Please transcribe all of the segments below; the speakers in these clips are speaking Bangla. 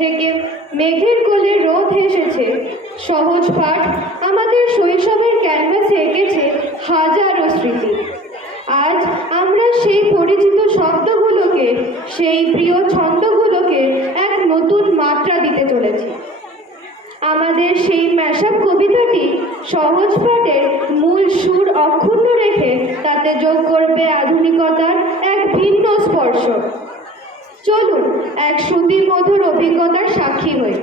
থেকে মেঘের কোলে রোদ এসেছে। সহজ পাঠ আমাদের শৈশবের ক্যানভাসে এঁকেছে হাজারো স্মৃতি। আজ আমরা সেই পরিচিত শব্দগুলোকে, সেই প্রিয় ছন্দগুলোকে এক নতুন মাত্রা দিতে চলেছি। আমাদের সেই ম্যাশআপ কবিতাটি সহজ পাঠের মূল সুর অক্ষুণ্ণ রেখে তাতে যোগ করবে আধুনিকতার এক ভিন্ন স্পর্শ। চলুন এক শ্রুতিমধুর অভিজ্ঞতার সাক্ষী হই।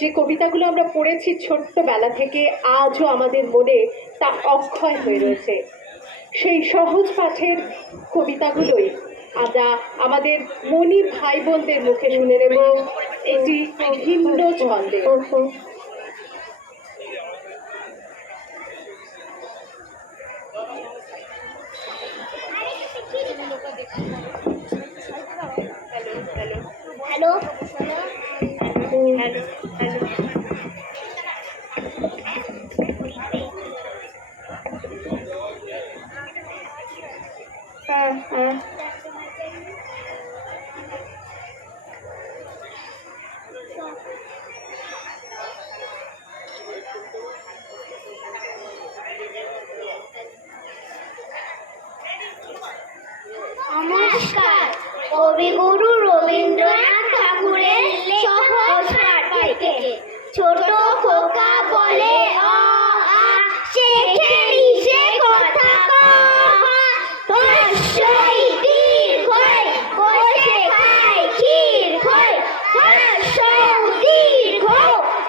যে কবিতাগুলো আমরা পড়েছি ছোট্টবেলা থেকে আজও আমাদের মনে তা অক্ষয় হয়ে রয়েছে। সেই সহজ পাঠের কবিতাগুলোই আমরা আমাদের মনি ভাই বোনদের মুখে শুনে নেব এটি ভিন্ন ছন্দে। হ্যালো নমস্কার। কবিগুরু রবীন্দ্রনাথ ঠাকুরের সহজ পাঠ থেকে ছোট খোকা বলে অ আ, শেখে লিখে কথা হস্যই দীর্ঘই, বসে খায় ক্ষীর খই, হস্যই দীর্ঘ,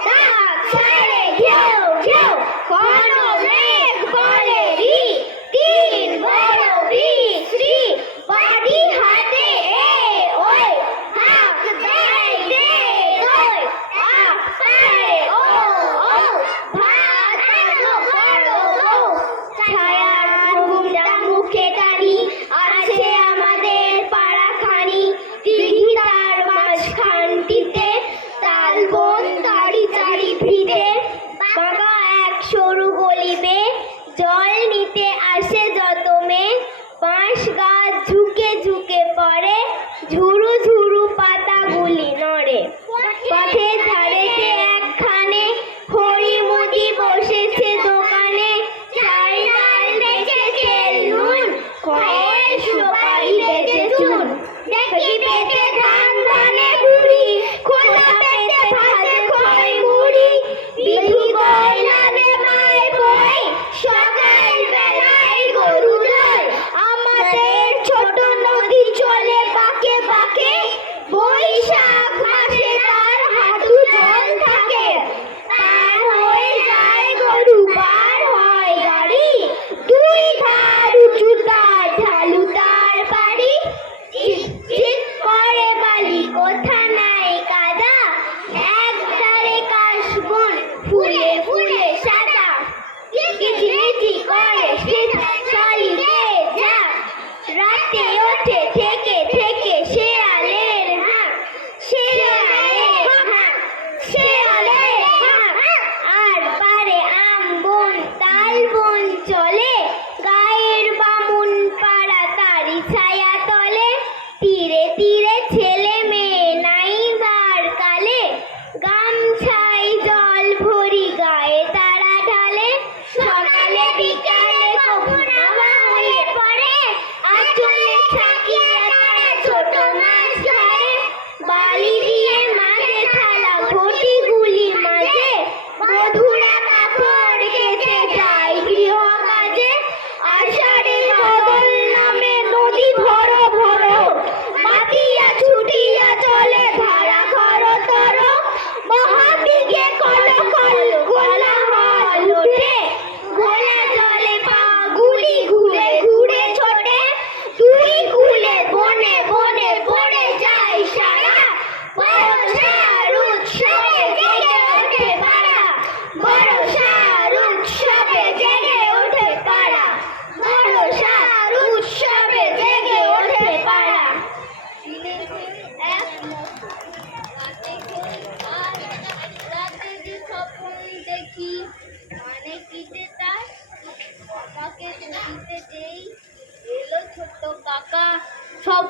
নাক ছাড়ে ঘেউ ঘেউ, ঘন মেঘ বলে রি, তিন বড় রি শ্রী, বাড়ি হাতে এ ওই, হাক দেয় দে দই, আখ পারে ও ও, ভাত আনো বড় বউ, ছায়ার ঘুমটা মুখে টানি, আছে আমাদের পাড়াখানি, দিঘিটার মাঝখানটিতে তালবন তারি তারি ভিড়ে, বাবা এক সরু গলিবে, জল নিতে আসে যত মেয়ে, বাঁশ গাছ ঝুঁকে ঝুঁকে পড়ে, ঝুরু ঝুরু পাতাগুলি নড়ে, পথের ধারেতে একখানে হরিমুদি বসেছে দোকানে, চাল ডাল বেচেছে নুন, খয়ের সুপারি বেচে চুন, দেখি বেচে ধান ধানে বুড়ি, খোলা পেটে ভাত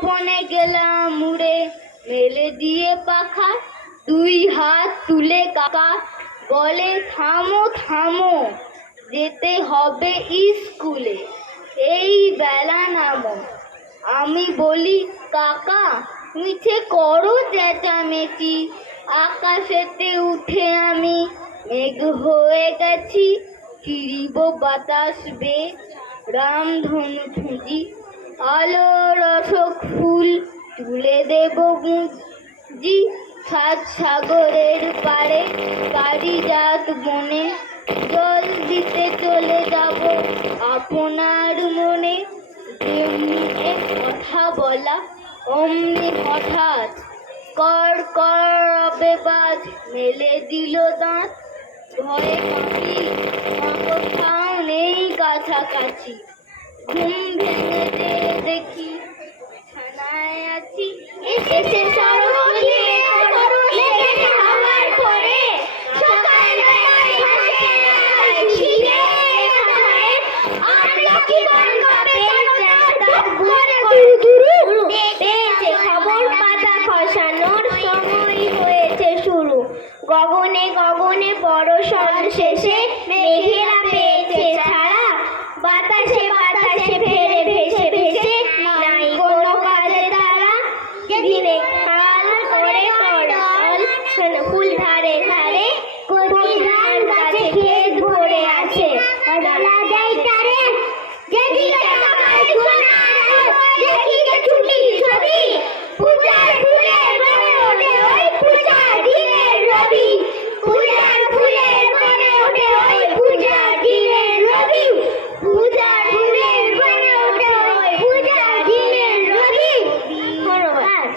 স্বপনে গেলাম উড়ে, মেলে দিয়ে পাখা, দুই হাত তুলে কাকা বলে থামো থামো, যেতে হবে স্কুলে, এই বেলা নামো। আমি বলি কাকা মিছে করো চেঁচামেচি, আকাশেতে উঠে আমি মেঘ হয়ে গেছি, ফিরিব বাতাস বে রামধনু খুঁজি, আলো রসক ফুল তুলে দেব গুঁজি, সাত সাগরের পাড়ে পারিজাত বনে, জল দিতে চলে যাব আপনার মনে। যেমনি এক কথা বলা অমনি হঠাৎ কর কর রবে বাজ মেলে দিল দাঁত, ভয়ে কাঁপি মা কোথাও নেই কাছাকাছি, ঘুম ভেঙে দেখি ছানায় আছি, এসেছে সরোজিনী লেগেছে আমার পরে, সকালবেলায় ভাসে আকাশ ছিঁড়ে এখানে, আমলকি গঙ্গাবে তার ঘরে গুরু, পেয়েছে খবর পাতা খসানোর সময় হয়েছে শুরু, গগনে গগনে বর্ষণ শেষে মেঘেরা পেয়েছে ছাড়া, বাতাসে বাতাসে ফেরে ভেসে ভেসে নাই কোনো কাজে তারা, দিনে খাল করে টল ফুল ধারে ধারে, কচি ধান গাছে ক্ষেত ভরে আছে, বলা যায় তারে যেদিকে তাকাই সোনার আলো, দেখিতে ছুটি ছবি, পূজার ফুলের বনে ওঠে ওই পূজা দিনের রবি, পূজার ফুলের বনে ওঠে ওই পূজা দিনের রবি, পূজার ফুলের বনে ওঠে ওই পূজা দিনের রবি। ধন্যবাদ।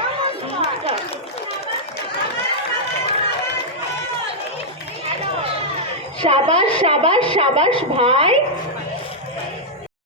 সাবাস সাবাস সাবাস ভাই।